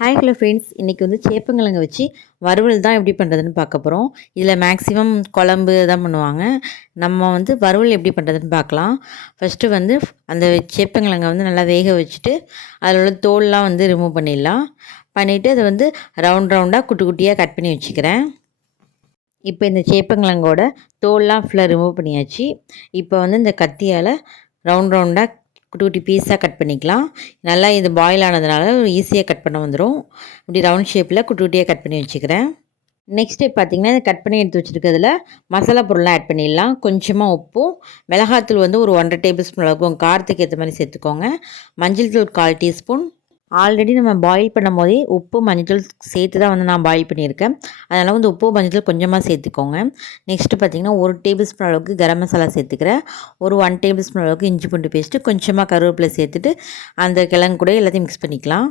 Hi hello friends, இன்றைக்கி வந்து சேப்பங்கிழங்கு வச்சு வறுவல் தான் எப்படி பண்ணுறதுன்னு பார்க்க போகிறோம். இதில் மேக்ஸிமம் குழம்பு தான் பண்ணுவாங்க. நம்ம வந்து வறுவல் எப்படி பண்ணுறதுன்னு பார்க்கலாம். ஃபஸ்ட்டு வந்து அந்த சேப்பங்கிழங்கை வந்து நல்லா வேக வச்சுட்டு அதில் உள்ள தோல்லாம் வந்து ரிமூவ் பண்ணிடலாம். பண்ணிவிட்டு அதை வந்து ரவுண்டாக குட்டி குட்டியாக கட் பண்ணி வச்சுக்கிறேன். இப்போ இந்த சேப்பங்கிழங்கோட தோல்லாம் ஃபுல்லாக ரிமூவ் பண்ணியாச்சு. இப்போ வந்து இந்த கத்தியால் ரவுண்டாக குட்டி குட்டி பீஸாக கட் பண்ணிக்கலாம். நல்லா இது பாயில் ஆனதுனால ஈஸியாக கட் பண்ண வந்துடும். இப்படி ரவுண்ட் ஷேப்பில் குட்டி குட்டியாக கட் பண்ணி வச்சுக்கிறேன். நெக்ஸ்ட் ஸ்டெப் பார்த்திங்கன்னா, இதை கட் பண்ணி எடுத்து வச்சுருக்கிறதுல மசாலா பொருள்லாம் ஆட் பண்ணிடலாம். கொஞ்சமாக உப்பும், மிளகாத்தூள் வந்து ஒரு 1.5 டேபிள் ஸ்பூன் அளவுக்கு உங்கள் காரத்துக்கு ஏற்ற மாதிரி சேர்த்துக்கோங்க. மஞ்சள் தூள் 1/4 டீஸ்பூன். ஆல்ரெடி நம்ம பாயில் பண்ணும் போதே உப்பு மஞ்சள் சேர்த்து தான் வந்து நான் பாயில் பண்ணியிருக்கேன். அதனால் வந்து உப்பு மஞ்சள் கொஞ்சமாக சேர்த்துக்கோங்க. நெக்ஸ்ட்டு பார்த்திங்கன்னா, 1 டேபிள் ஸ்பூன் அளவுக்கு கரம் மசாலா சேர்த்துக்கிறேன். ஒரு 1 டேபிள் ஸ்பூன் அளவுக்கு இஞ்சி பூண்டு பேஸ்ட்டு, கொஞ்சமாக கருவேப்பிலை சேர்த்துட்டு அந்த கிழங்கு கூட எல்லாத்தையும் மிக்ஸ் பண்ணிக்கலாம்.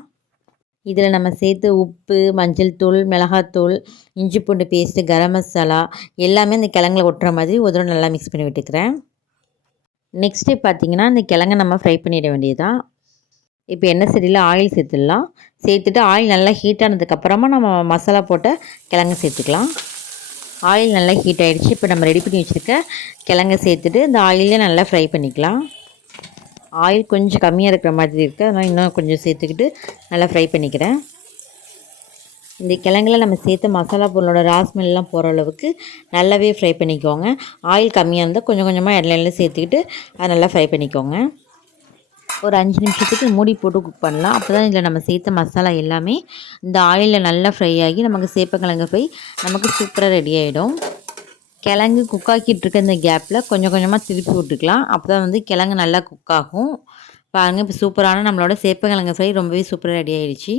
இதில் நம்ம சேர்த்து உப்பு, மஞ்சள் தூள், மிளகாத்தூள், இஞ்சி பூண்டு பேஸ்ட்டு, கரம் மசாலா எல்லாமே இந்த கிழங்குல ஒட்டுற மாதிரி ஒரு தடவை நல்லா மிக்ஸ் பண்ணி விட்டுக்கிறேன். நெக்ஸ்ட்டு பார்த்திங்கன்னா, இந்த கிழங்கை நம்ம ஃப்ரை பண்ணிட வேண்டியதுதான். இப்போ எண்ணெய் சட்டியில் ஆயில் சேர்த்துடலாம். சேர்த்துட்டு ஆயில் நல்லா ஹீட் ஆனதுக்கப்புறமா நம்ம மசாலா போட்ட கிழங்கு சேர்த்துக்கலாம். ஆயில் நல்லா ஹீட் ஆகிடுச்சு. இப்போ நம்ம ரெடி பண்ணி வச்சுருக்க கிழங்கை சேர்த்துட்டு இந்த ஆயிலே நல்லா ஃப்ரை பண்ணிக்கலாம். ஆயில் கொஞ்சம் கம்மியாக இருக்கிற மாதிரி இருக்குது, அதனால் இன்னும் கொஞ்சம் சேர்த்துக்கிட்டு நல்லா ஃப்ரை பண்ணிக்கிறேன். இந்த கிழங்குல நம்ம சேர்த்த மசாலா பொருளோட ராஸ்மெல்லாம் போகிற அளவுக்கு நல்லாவே ஃப்ரை பண்ணிக்கோங்க. ஆயில் கம்மியாக இருந்தால் கொஞ்சம் கொஞ்சமாக எண்ணெயில சேர்த்துக்கிட்டு அதை நல்லா ஃப்ரை பண்ணிக்கோங்க. ஒரு 5 நிமிஷத்துக்கு மூடி போட்டு குக் பண்ணலாம். அப்போ தான் இதில் நம்ம சேர்த்த மசாலா எல்லாமே இந்த ஆயிலில் நல்லா ஃப்ரை ஆகி நமக்கு சேப்பங்கிழங்கு ஃப்ரை நமக்கு சூப்பராக ரெடி ஆகிடும். கிழங்கு குக் ஆக்கிட்டு இருக்க இந்த கேப்பில் கொஞ்சம் கொஞ்சமாக திருப்பி விட்டுக்கலாம். அப்போ தான் வந்து கிழங்கு நல்லா குக் ஆகும். பாருங்கள், இப்போ சூப்பரான நம்மளோட சேப்பங்கிழங்கு ஃப்ரை ரொம்பவே சூப்பராக ரெடி ஆகிடுச்சு.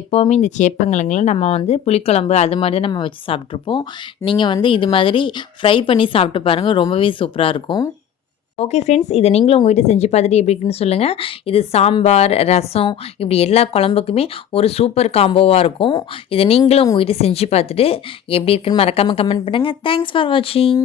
எப்போவுமே இந்த சேப்பங்கிழங்குல நம்ம வந்து புளிக்குழம்பு அது மாதிரி தான் நம்ம வச்சு சாப்பிட்ருப்போம். நீங்கள் வந்து இது மாதிரி ஃப்ரை பண்ணி சாப்பிட்டு பாருங்கள், ரொம்பவே சூப்பராக இருக்கும். ஓகே ஃப்ரெண்ட்ஸ், இதை நீங்களும் உங்கள் வீட்டை செஞ்சு பார்த்துட்டு எப்படி இருக்குன்னு சொல்லுங்கள். இது சாம்பார், ரசம் இப்படி எல்லா குழம்புக்குமே ஒரு சூப்பர் காம்போவாக இருக்கும். இதை நீங்களும் உங்கள் வீட்டை செஞ்சு பார்த்துட்டு எப்படி இருக்குன்னு மறக்காமல் கமெண்ட் பண்ணுங்கள். தேங்க்ஸ் ஃபார் வாட்சிங்.